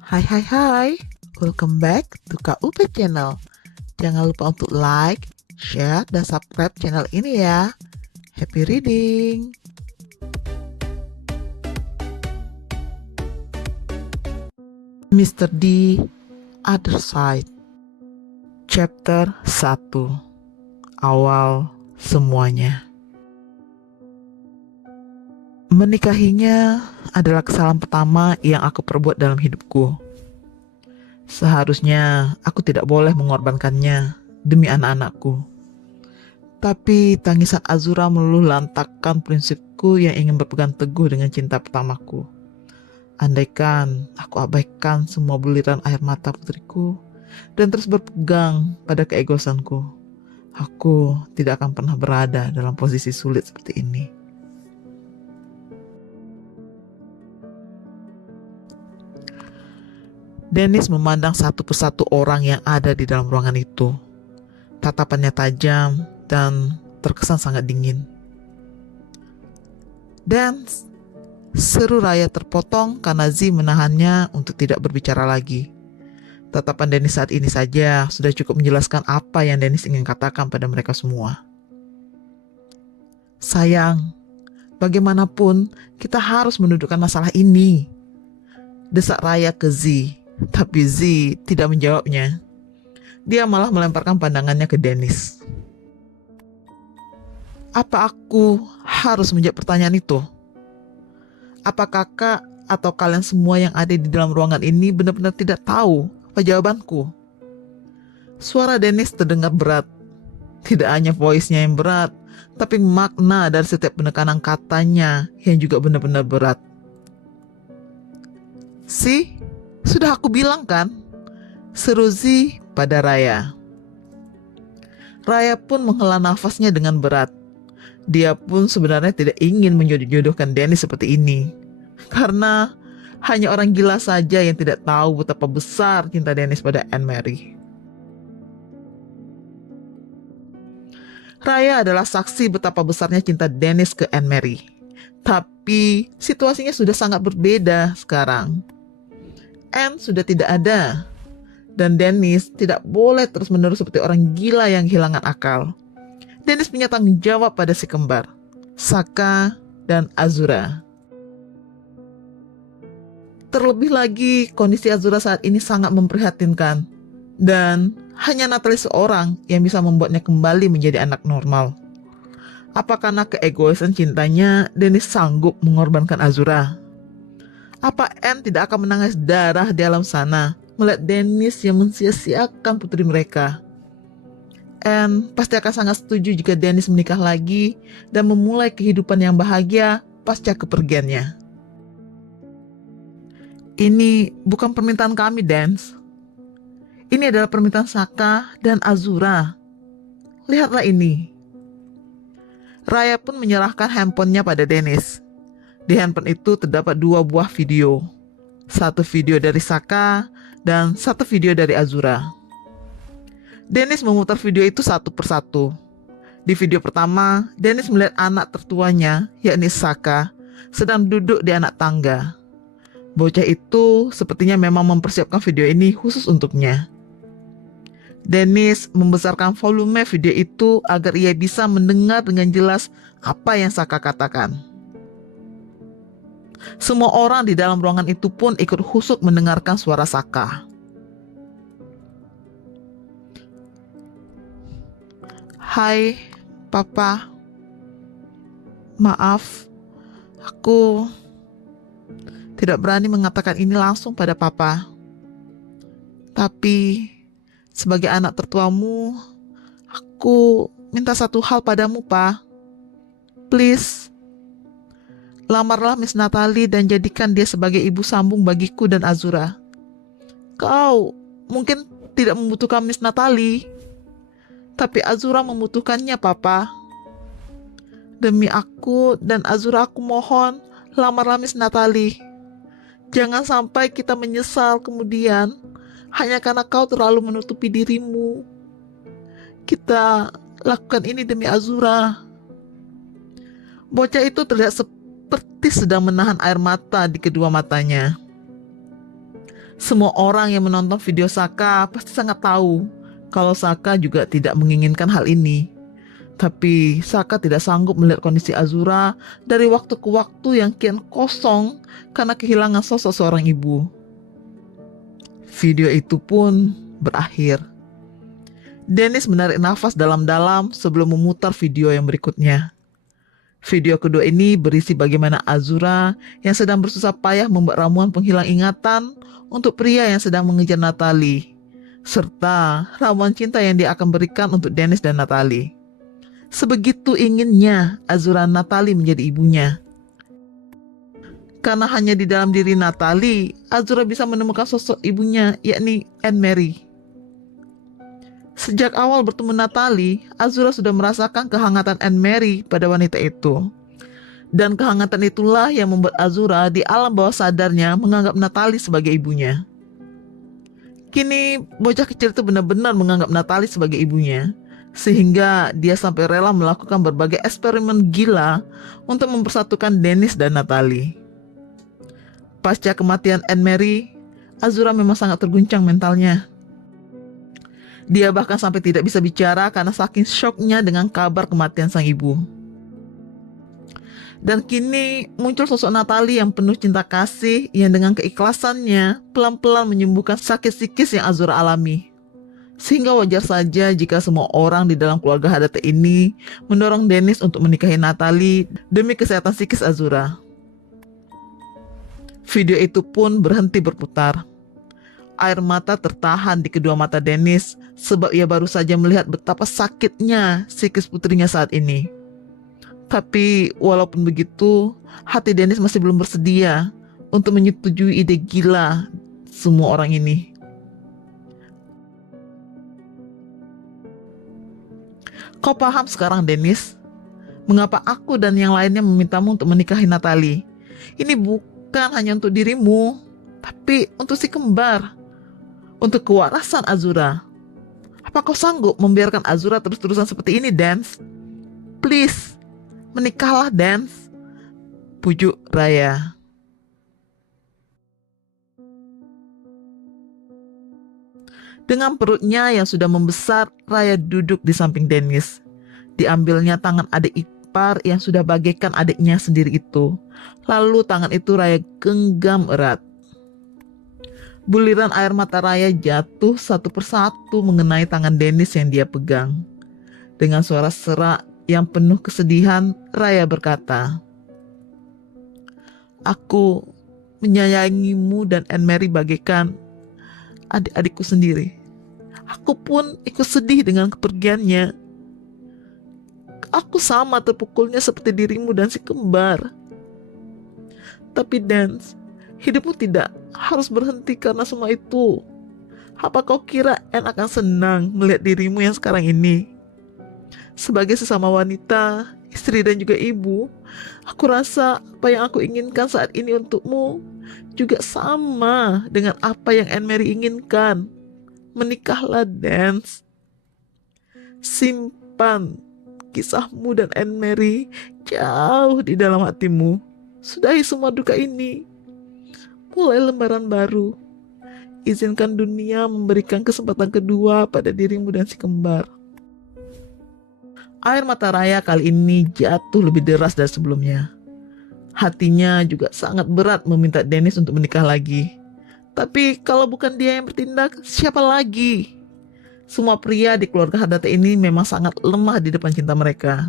Hai hai hai, welcome back to KUP Channel. Jangan lupa untuk like, share, dan subscribe channel ini ya. Happy reading! Mr. D, Other Side. Chapter 1. Awal semuanya. Menikahinya adalah kesalahan pertama yang aku perbuat dalam hidupku. Seharusnya aku tidak boleh mengorbankannya demi anak-anakku. Tapi tangisan Azura meluluh lantakkan prinsipku yang ingin berpegang teguh dengan cinta pertamaku. Andaikan aku abaikan semua buliran air mata putriku dan terus berpegang pada keegoisanku, aku tidak akan pernah berada dalam posisi sulit seperti ini. Dennis memandang satu persatu orang yang ada di dalam ruangan itu. Tatapannya tajam dan terkesan sangat dingin. Dan seru Raya terpotong karena Z menahannya untuk tidak berbicara lagi. Tatapan Dennis saat ini saja sudah cukup menjelaskan apa yang Dennis ingin katakan pada mereka semua. Sayang, bagaimanapun kita harus mendudukkan masalah ini, desak Raya ke Z. Tapi Z tidak menjawabnya. Dia malah melemparkan pandangannya ke Dennis. Apa aku harus menjawab pertanyaan itu? Apa kakak atau kalian semua yang ada di dalam ruangan ini benar-benar tidak tahu apa jawabanku? Suara Dennis terdengar berat. Tidak hanya voice-nya yang berat, tapi makna dari setiap penekanan katanya yang juga benar-benar berat. Sudah aku bilang kan? Seru Z pada Raya. Raya pun menghela nafasnya dengan berat. Dia pun sebenarnya tidak ingin menjodoh-jodohkan Dennis seperti ini. Karena hanya orang gila saja yang tidak tahu betapa besar cinta Dennis pada Anne Mary. Raya adalah saksi betapa besarnya cinta Dennis ke Anne Mary. Tapi situasinya sudah sangat berbeda sekarang. Anne sudah tidak ada. Dan Dennis tidak boleh terus-menerus seperti orang gila yang kehilangan akal. Dennis punya tanggung jawab pada si kembar, Saka dan Azura. Terlebih lagi, kondisi Azura saat ini sangat memprihatinkan. Dan hanya Natalie seorang yang bisa membuatnya kembali menjadi anak normal. Apa karena keegoisan cintanya, Dennis sanggup mengorbankan Azura? Apa Anne tidak akan menangis darah di alam sana melihat Dennis yang mensia-siakan putri mereka? Anne pasti akan sangat setuju jika Dennis menikah lagi dan memulai kehidupan yang bahagia pasca kepergiannya. Ini bukan permintaan kami, Dennis. Ini adalah permintaan Saka dan Azura. Lihatlah ini. Raya pun menyerahkan handphonenya pada Dennis. Di handphone itu terdapat 2 buah video. Satu video dari Saka dan satu video dari Azura. Dennis memutar video itu satu persatu. Di video pertama, Dennis melihat anak tertuanya, yakni Saka, sedang duduk di anak tangga. Bocah itu sepertinya memang mempersiapkan video ini khusus untuknya. Dennis membesarkan volume video itu agar ia bisa mendengar dengan jelas apa yang Saka katakan. Semua orang di dalam ruangan itu pun ikut khusyuk mendengarkan suara Saka. Hai, Papa. Maaf, aku tidak berani mengatakan ini langsung pada Papa. Tapi, sebagai anak tertuamu, aku minta satu hal padamu, Pa. Please, lamarlah Miss Natalie dan jadikan dia sebagai ibu sambung bagiku dan Azura. Kau mungkin tidak membutuhkan Miss Natalie, tapi Azura membutuhkannya, Papa. Demi aku dan Azura aku mohon, lamarlah Miss Natalie. Jangan sampai kita menyesal kemudian hanya karena kau terlalu menutupi dirimu. Kita lakukan ini demi Azura. Bocah itu terlihat seperti sedang menahan air mata di kedua matanya. Semua orang yang menonton video Saka pasti sangat tahu kalau Saka juga tidak menginginkan hal ini. Tapi Saka tidak sanggup melihat kondisi Azura dari waktu ke waktu yang kian kosong karena kehilangan sosok seorang ibu. Video itu pun berakhir. Dennis menarik nafas dalam-dalam sebelum memutar video yang berikutnya. Video kedua ini berisi bagaimana Azura yang sedang bersusah payah membuat ramuan penghilang ingatan untuk pria yang sedang mengejar Natalie, serta ramuan cinta yang dia akan berikan untuk Dennis dan Natalie. Sebegitu inginnya Azura Natalie menjadi ibunya. Karena hanya di dalam diri Natalie, Azura bisa menemukan sosok ibunya, yakni Anne-Marie. Sejak awal bertemu Natalie, Azura sudah merasakan kehangatan Anne-Marie pada wanita itu. Dan kehangatan itulah yang membuat Azura di alam bawah sadarnya menganggap Natalie sebagai ibunya. Kini, bocah kecil itu benar-benar menganggap Natalie sebagai ibunya, sehingga dia sampai rela melakukan berbagai eksperimen gila untuk mempersatukan Dennis dan Natalie. Pasca kematian Anne-Marie, Azura memang sangat terguncang mentalnya. Dia bahkan sampai tidak bisa bicara karena saking syoknya dengan kabar kematian sang ibu. Dan kini muncul sosok Natalie yang penuh cinta kasih yang dengan keikhlasannya pelan-pelan menyembuhkan sakit psikis yang Azura alami. Sehingga wajar saja jika semua orang di dalam keluarga Hadate ini mendorong Dennis untuk menikahi Natalie demi kesehatan psikis Azura. Video itu pun berhenti berputar. Air mata tertahan di kedua mata Dennis sebab ia baru saja melihat betapa sakitnya psikis putrinya saat ini. Tapi walaupun begitu, hati Dennis masih belum bersedia untuk menyetujui ide gila semua orang ini. Kau paham sekarang, Dennis? Mengapa aku dan yang lainnya memintamu untuk menikahi Natalie? Ini bukan hanya untuk dirimu, tapi untuk si kembar. Untuk kewarasan Azura. Apa kau sanggup membiarkan Azura terus-terusan seperti ini, Dance? Please, menikahlah, Dance. Pujuk Raya. Dengan perutnya yang sudah membesar, Raya duduk di samping Dennis. Diambilnya tangan adik ipar yang sudah bagaikan adiknya sendiri itu. Lalu tangan itu Raya genggam erat. Buliran air mata Raya jatuh satu persatu mengenai tangan Dennis yang dia pegang. Dengan suara serak yang penuh kesedihan, Raya berkata, "Aku menyayangimu dan Anne-Marie bagaikan adik-adikku sendiri. Aku pun ikut sedih dengan kepergiannya. Aku sama terpukulnya seperti dirimu dan si kembar. Tapi Dance, hidupmu tidak harus berhenti karena semua itu. Apa kau kira Anne akan senang melihat dirimu yang sekarang ini? Sebagai sesama wanita, istri dan juga ibu, aku rasa apa yang aku inginkan saat ini untukmu juga sama dengan apa yang Anne-Marie inginkan. Menikahlah, Dance. Simpan kisahmu dan Anne-Marie jauh di dalam hatimu. Sudahi semua duka ini. Mulai lembaran baru. Izinkan dunia memberikan kesempatan kedua pada dirimu dan si kembar." Air mata Raya kali ini jatuh lebih deras dari sebelumnya. Hatinya juga sangat berat meminta Dennis untuk menikah lagi. Tapi kalau bukan dia yang bertindak, siapa lagi? Semua pria di keluarga Hadate ini memang sangat lemah di depan cinta mereka.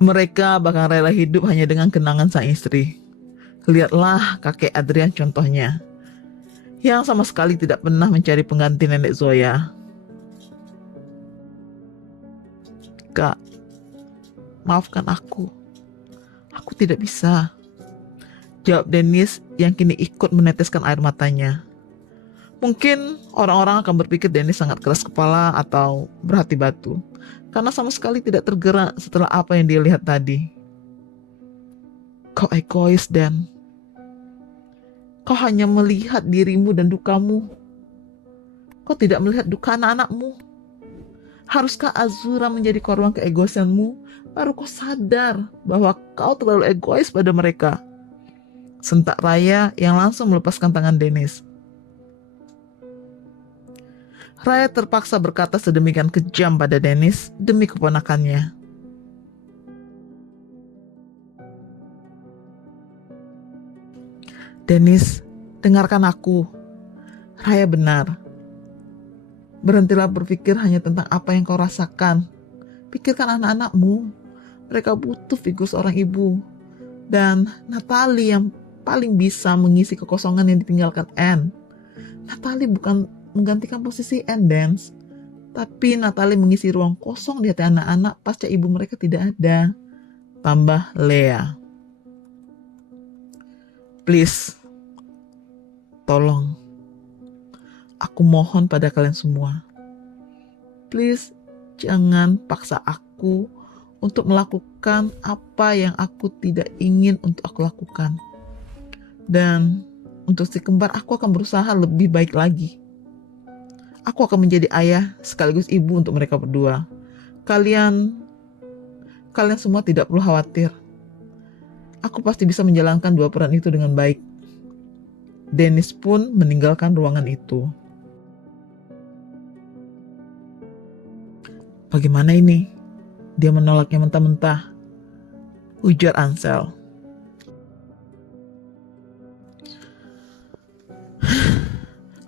Mereka bahkan rela hidup hanya dengan kenangan sang istri. Lihatlah kakek Adrian contohnya, yang sama sekali tidak pernah mencari pengganti nenek Zoya. "Kak, maafkan aku. Aku tidak bisa," jawab Dennis yang kini ikut meneteskan air matanya. Mungkin orang-orang akan berpikir Dennis sangat keras kepala atau berhati batu, karena sama sekali tidak tergerak setelah apa yang dia lihat tadi. "Kau egois, Dan. Kau hanya melihat dirimu dan dukamu. Kau tidak melihat duka anak-anakmu. Haruskah Azura menjadi korban keegoisanmu, baru kau sadar bahwa kau terlalu egois pada mereka?" Sentak Raya yang langsung melepaskan tangan Dennis. Raya terpaksa berkata sedemikian kejam pada Dennis demi keponakannya. Dennis, dengarkan aku. Raya benar. Berhentilah berpikir hanya tentang apa yang kau rasakan. Pikirkan anak-anakmu. Mereka butuh figur seorang ibu. Dan Natalie yang paling bisa mengisi kekosongan yang ditinggalkan Anne. Natalie bukan menggantikan posisi Anne, Dance. Tapi Natalie mengisi ruang kosong di hati anak-anak pasca ibu mereka tidak ada. Tambah Lea. Please, tolong. Aku mohon pada kalian semua. Please, jangan paksa aku untuk melakukan apa yang aku tidak ingin untuk aku lakukan. Dan untuk si kembar, aku akan berusaha lebih baik lagi. Aku akan menjadi ayah sekaligus ibu untuk mereka berdua. Kalian semua tidak perlu khawatir. Aku pasti bisa menjalankan dua peran itu dengan baik. Dennis pun meninggalkan ruangan itu. Bagaimana ini? Dia menolaknya mentah-mentah, ujar Ansel.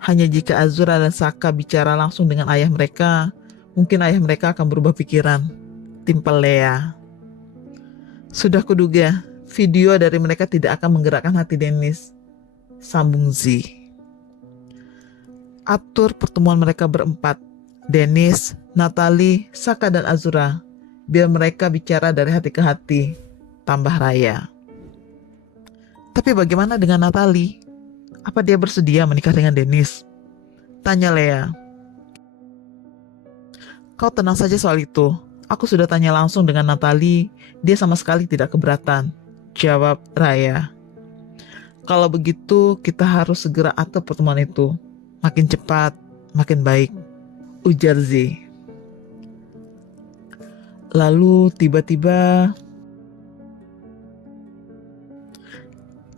Hanya jika Azura dan Saka bicara langsung dengan ayah mereka, mungkin ayah mereka akan berubah pikiran. Timpal Lea. Sudah kuduga, video dari mereka tidak akan menggerakkan hati Dennis. Sambung Z. Atur pertemuan mereka berempat. Dennis, Natalie, Saka dan Azura. Biar mereka bicara dari hati ke hati. Tambah Raya. Tapi bagaimana dengan Natalie? Apa dia bersedia menikah dengan Dennis? Tanya Lea. Kau tenang saja soal itu. Aku sudah tanya langsung dengan Natalie. Dia sama sekali tidak keberatan. Jawab Raya. Kalau begitu, kita harus segera atur pertemuan itu. Makin cepat, makin baik. Ujar Z. Lalu tiba-tiba,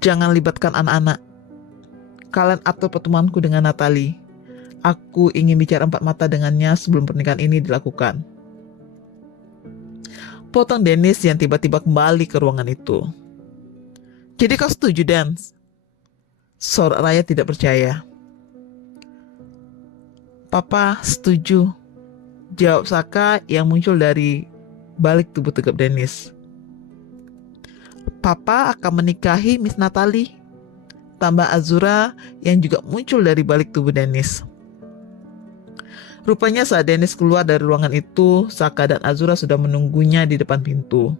jangan libatkan anak-anak. Kalian atur pertemuanku dengan Natalie. Aku ingin bicara empat mata dengannya sebelum pernikahan ini dilakukan. Potong Dennis yang tiba-tiba kembali ke ruangan itu. Jadi kau setuju, Dance? Sorak Raya tidak percaya. Papa setuju, jawab Saka yang muncul dari balik tubuh tegap Dennis. Papa akan menikahi Miss Natalie, tambah Azura yang juga muncul dari balik tubuh Dennis. Rupanya saat Dennis keluar dari ruangan itu, Saka dan Azura sudah menunggunya di depan pintu.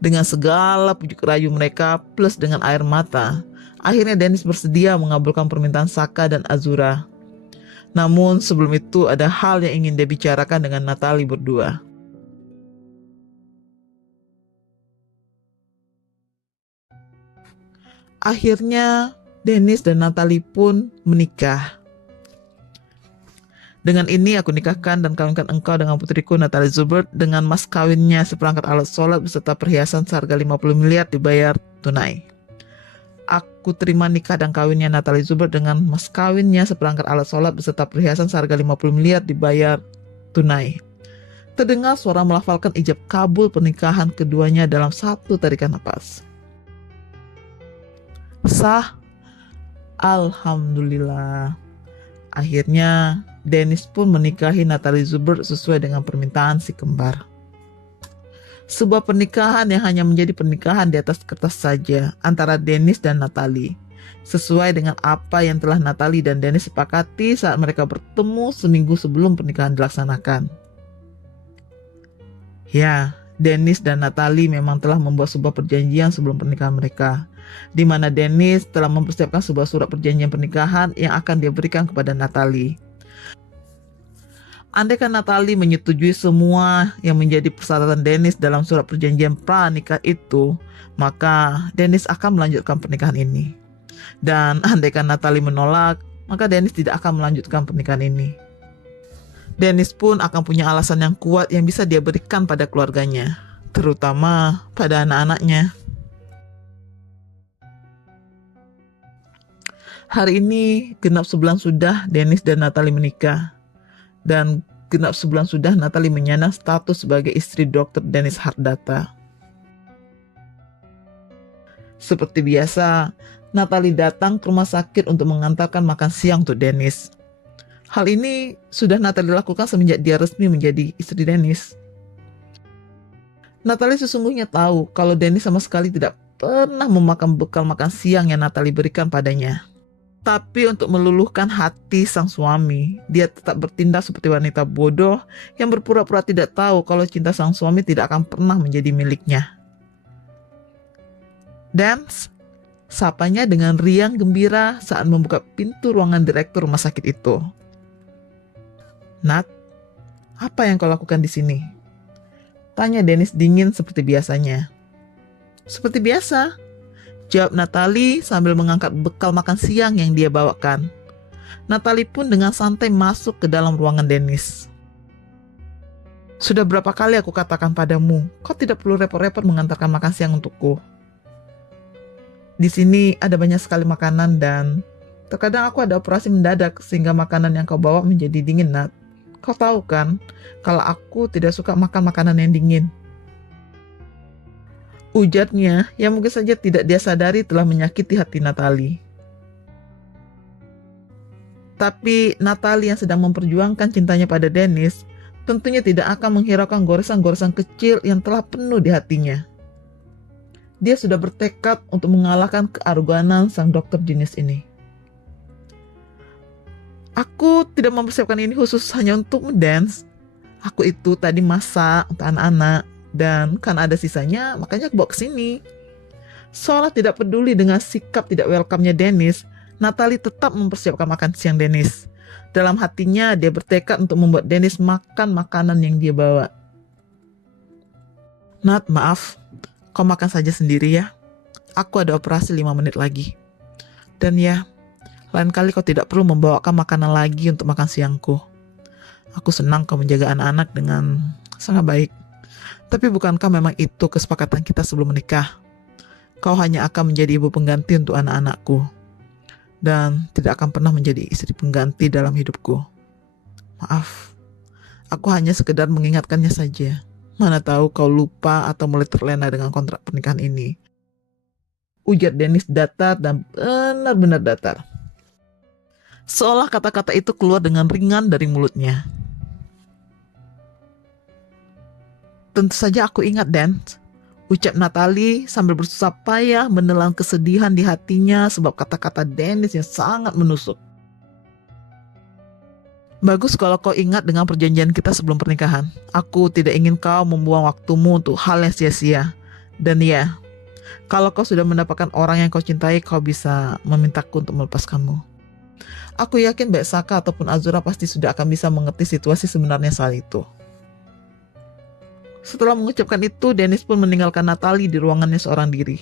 Dengan segala pujuk rayu mereka plus dengan air mata, akhirnya Dennis bersedia mengabulkan permintaan Saka dan Azura. Namun sebelum itu ada hal yang ingin dia bicarakan dengan Natalie berdua. Akhirnya Dennis dan Natalie pun menikah. Dengan ini aku nikahkan dan kawinkan engkau dengan putriku Natalie Zubert dengan mas kawinnya seperangkat alat sholat beserta perhiasan seharga 50 miliar dibayar tunai. Aku terima nikah dan kawinnya Natalie Zubert dengan mas kawinnya seperangkat alat sholat beserta perhiasan seharga 50 miliar dibayar tunai. Terdengar suara melafalkan ijab kabul pernikahan keduanya dalam satu tarikan napas. Sah. Alhamdulillah. Akhirnya Dennis pun menikahi Natalie Zubert sesuai dengan permintaan si kembar. Sebuah pernikahan yang hanya menjadi pernikahan di atas kertas saja antara Dennis dan Natalie. Sesuai dengan apa yang telah Natalie dan Dennis sepakati saat mereka bertemu seminggu sebelum pernikahan dilaksanakan. Ya, Dennis dan Natalie memang telah membuat sebuah perjanjian sebelum pernikahan mereka, di mana Dennis telah mempersiapkan sebuah surat perjanjian pernikahan yang akan dia berikan kepada Natalie. Andaikan Natalie menyetujui semua yang menjadi persyaratan Dennis dalam surat perjanjian pranikah itu, maka Dennis akan melanjutkan pernikahan ini. Dan andaikan Natalie menolak, maka Dennis tidak akan melanjutkan pernikahan ini. Dennis pun akan punya alasan yang kuat yang bisa dia berikan pada keluarganya, terutama pada anak-anaknya. Hari ini genap sebulan sudah Dennis dan Natalie menikah. Dan genap sebulan sudah Natalie menyandang status sebagai istri Dr. Dennis Hardata. Seperti biasa, Natalie datang ke rumah sakit untuk mengantarkan makan siang untuk Dennis. Hal ini sudah Natalie lakukan semenjak dia resmi menjadi istri Dennis. Natalie sesungguhnya tahu kalau Dennis sama sekali tidak pernah memakan bekal makan siang yang Natalie berikan padanya. Tapi untuk meluluhkan hati sang suami, dia tetap bertindak seperti wanita bodoh yang berpura-pura tidak tahu kalau cinta sang suami tidak akan pernah menjadi miliknya. Dance, sapanya dengan riang gembira saat membuka pintu ruangan direktur rumah sakit itu. Nat, apa yang kau lakukan di sini? Tanya Dennis dingin seperti biasanya. Seperti biasa, jawab Natalie sambil mengangkat bekal makan siang yang dia bawakan. Natalie pun dengan santai masuk ke dalam ruangan Dennis. Sudah berapa kali aku katakan padamu, kau tidak perlu repot-repot mengantarkan makan siang untukku. Di sini ada banyak sekali makanan dan terkadang aku ada operasi mendadak sehingga makanan yang kau bawa menjadi dingin, Nat. Kau tahu kan, kalau aku tidak suka makan makanan yang dingin. Ujarnya yang mungkin saja tidak dia sadari telah menyakiti hati Natalie. Tapi Natalie yang sedang memperjuangkan cintanya pada Dennis tentunya tidak akan menghiraukan goresan-goresan kecil yang telah penuh di hatinya. Dia sudah bertekad untuk mengalahkan kearoganan sang dokter jenis ini. Aku tidak mempersiapkan ini khusus hanya untuk dance. Aku itu tadi masak untuk anak-anak dan kan ada sisanya, makanya aku bawa ke sini. Seolah tidak peduli dengan sikap tidak welcome-nya Dennis, Natalie tetap mempersiapkan makan siang Dennis. Dalam hatinya dia bertekad untuk membuat Dennis makan makanan yang dia bawa. Nat, maaf, kau makan saja sendiri ya. Aku ada operasi 5 menit lagi. Dan ya, lain kali kau tidak perlu membawakan makanan lagi untuk makan siangku. Aku senang kau menjaga anak-anak dengan sangat baik. Tapi bukankah memang itu kesepakatan kita sebelum menikah? Kau hanya akan menjadi ibu pengganti untuk anak-anakku. Dan tidak akan pernah menjadi istri pengganti dalam hidupku. Maaf, aku hanya sekedar mengingatkannya saja. Mana tahu kau lupa atau mulai terlena dengan kontrak pernikahan ini. Ujar Dennis datar dan benar-benar datar. Seolah kata-kata itu keluar dengan ringan dari mulutnya. Tentu saja aku ingat, Dan, ucap Natalie sambil bersusah payah menelan kesedihan di hatinya sebab kata-kata Dennis yang sangat menusuk. Bagus kalau kau ingat dengan perjanjian kita sebelum pernikahan. Aku tidak ingin kau membuang waktumu untuk hal yang sia-sia. Dan ya, kalau kau sudah mendapatkan orang yang kau cintai, kau bisa memintaku untuk melepaskanmu. Aku yakin baik Saka ataupun Azura pasti sudah akan bisa mengerti situasi sebenarnya saat itu. Setelah mengucapkan itu, Dennis pun meninggalkan Natalie di ruangannya seorang diri.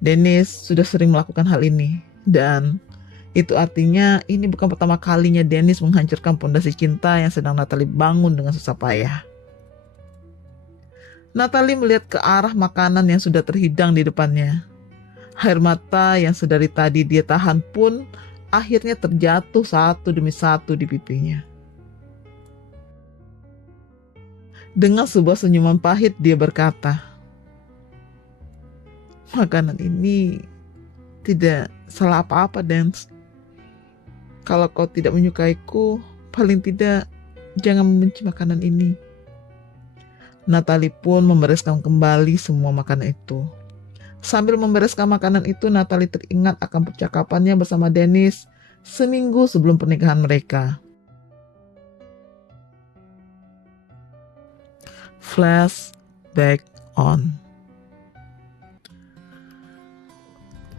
Dennis sudah sering melakukan hal ini, dan itu artinya ini bukan pertama kalinya Dennis menghancurkan pondasi cinta yang sedang Natalie bangun dengan susah payah. Natalie melihat ke arah makanan yang sudah terhidang di depannya. Air mata yang sedari tadi dia tahan pun akhirnya terjatuh satu demi satu di pipinya. Dengan sebuah senyuman pahit dia berkata, makanan ini tidak salah apa-apa, Dance. Kalau kau tidak menyukaiku, paling tidak jangan membenci makanan ini. Natalie pun membereskan kembali semua makanan itu. Sambil membereskan makanan itu, Natalie teringat akan percakapannya bersama Dennis seminggu sebelum pernikahan mereka. Flashback on.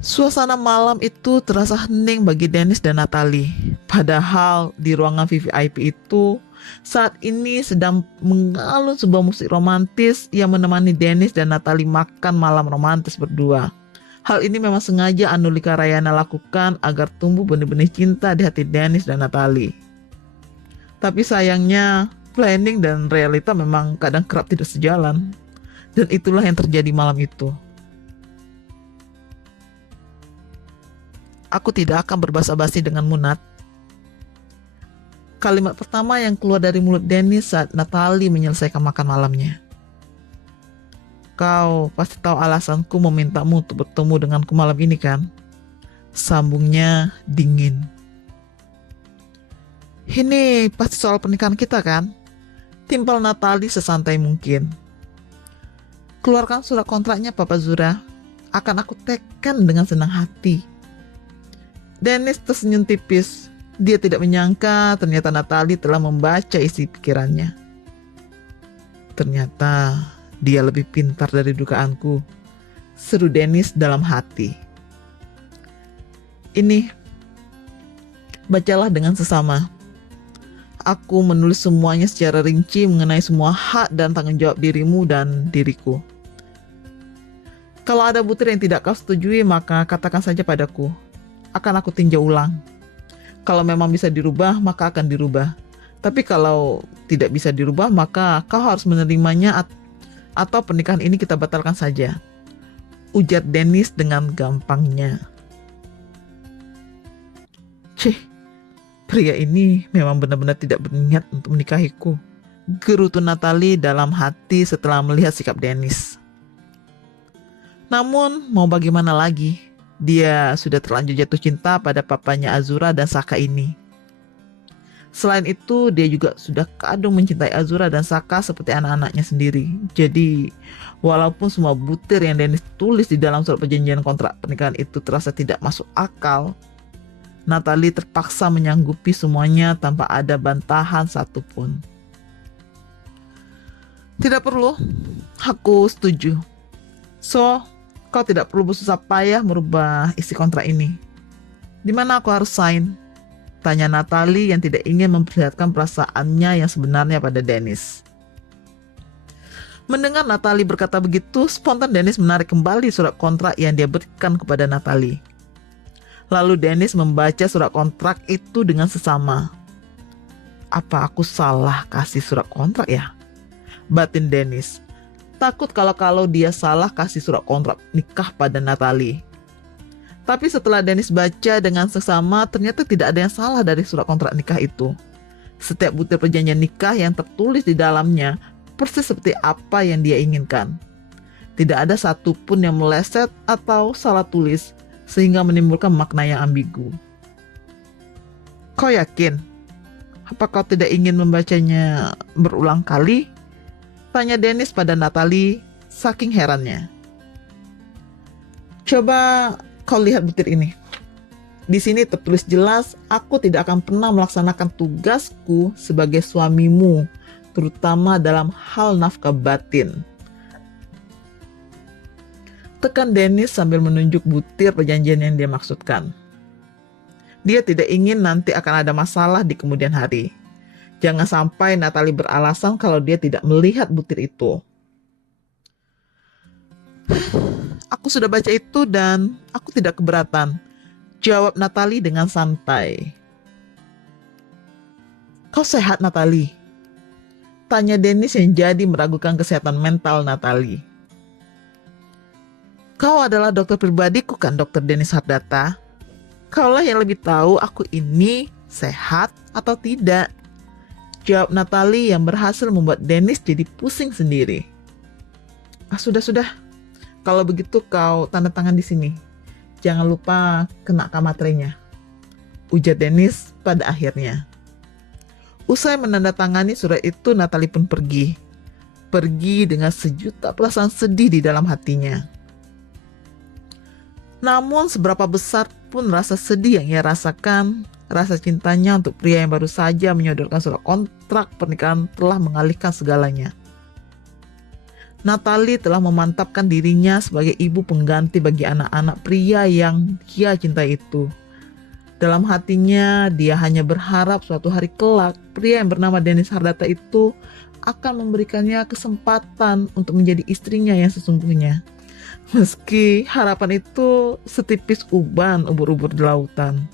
Suasana malam itu terasa hening bagi Dennis dan Natalie. Padahal di ruangan VVIP itu saat ini sedang mengalun sebuah musik romantis yang menemani Dennis dan Natalie makan malam romantis berdua. Hal ini memang sengaja Anulika Rayana lakukan agar tumbuh benih-benih cinta di hati Dennis dan Natalie. Tapi sayangnya planning dan realita memang kadang kerap tidak sejalan. Dan itulah yang terjadi malam itu. Aku tidak akan berbasa-basi denganmu, Nat. Kalimat pertama yang keluar dari mulut Dennis saat Natalie menyelesaikan makan malamnya. Kau pasti tahu alasanku memintamu untuk bertemu denganku malam ini kan? Sambungnya dingin. Ini pasti soal pernikahan kita kan? Timpal Natalie sesantai mungkin. Keluarkan surat kontraknya Papa Zura. Akan aku tekan dengan senang hati. Dennis tersenyum tipis. Dia tidak menyangka ternyata Natalie telah membaca isi pikirannya. Ternyata dia lebih pintar dari dugaanku, seru Dennis dalam hati. Ini, bacalah dengan sesama. Aku menulis semuanya secara rinci mengenai semua hak dan tanggung jawab dirimu dan diriku. Kalau ada butir yang tidak kau setujui, maka katakan saja padaku. Akan aku tinjau ulang. Kalau memang bisa dirubah, maka akan dirubah. Tapi kalau tidak bisa dirubah, maka kau harus menerimanya atau pernikahan ini kita batalkan saja. Ujar Dennis dengan gampangnya. Cih, pria ini memang benar-benar tidak berniat untuk menikahiku. Gerutu Natalie dalam hati setelah melihat sikap Dennis. Namun, mau bagaimana lagi? Dia sudah terlanjur jatuh cinta pada papanya Azura dan Saka ini. Selain itu, dia juga sudah kadung mencintai Azura dan Saka seperti anak-anaknya sendiri. Jadi, walaupun semua butir yang Dennis tulis di dalam surat perjanjian kontrak pernikahan itu terasa tidak masuk akal, Natalie terpaksa menyanggupi semuanya tanpa ada bantahan satupun. Tidak perlu, aku setuju. So, kau tidak perlu bersusah payah merubah isi kontrak ini. Di mana aku harus sign? Tanya Natalie yang tidak ingin memperlihatkan perasaannya yang sebenarnya pada Dennis. Mendengar Natalie berkata begitu, spontan Dennis menarik kembali surat kontrak yang dia berikan kepada Natalie. Lalu Dennis membaca surat kontrak itu dengan sesama. Apa aku salah kasih surat kontrak ya? Batin Dennis. Takut kalau dia salah kasih surat kontrak nikah pada Natalie. Tapi setelah Dennis baca dengan seksama, ternyata tidak ada yang salah dari surat kontrak nikah itu. Setiap butir perjanjian nikah yang tertulis di dalamnya persis seperti apa yang dia inginkan. Tidak ada satupun yang meleset atau salah tulis sehingga menimbulkan makna yang ambigu. Kau yakin? Apa kau tidak ingin membacanya berulang kali? Tanya Dennis pada Natalie saking herannya. Coba kau lihat butir ini. Di sini tertulis jelas, aku tidak akan pernah melaksanakan tugasku sebagai suamimu, terutama dalam hal nafkah batin. Tekan Dennis sambil menunjuk butir perjanjian yang dia maksudkan. Dia tidak ingin nanti akan ada masalah di kemudian hari. Jangan sampai Natalie beralasan kalau dia tidak melihat butir itu. Aku sudah baca itu dan aku tidak keberatan, jawab Natalie dengan santai. Kau sehat, Natalie? Tanya Dennis yang jadi meragukan kesehatan mental Natalie. Kau adalah dokter pribadiku kan, Dr. Dennis Hardata? Kaulah yang lebih tahu aku ini sehat atau tidak. Jawab Natalie yang berhasil membuat Dennis jadi pusing sendiri. Sudah. Kalau begitu kau tanda tangan di sini. Jangan lupa kena materai-nya. Ujar Dennis pada akhirnya. Usai menandatangani surat itu, Natalie pun pergi. Pergi dengan sejuta perasaan sedih di dalam hatinya. Namun seberapa besar pun rasa sedih yang ia rasakan, rasa cintanya untuk pria yang baru saja menyodorkan surat kontrak pernikahan telah mengalihkan segalanya. Natalie telah memantapkan dirinya sebagai ibu pengganti bagi anak-anak pria yang dia cintai itu. Dalam hatinya, dia hanya berharap suatu hari kelak pria yang bernama Dennis Hardata itu akan memberikannya kesempatan untuk menjadi istrinya yang sesungguhnya. Meski harapan itu setipis uban ubur-ubur di lautan.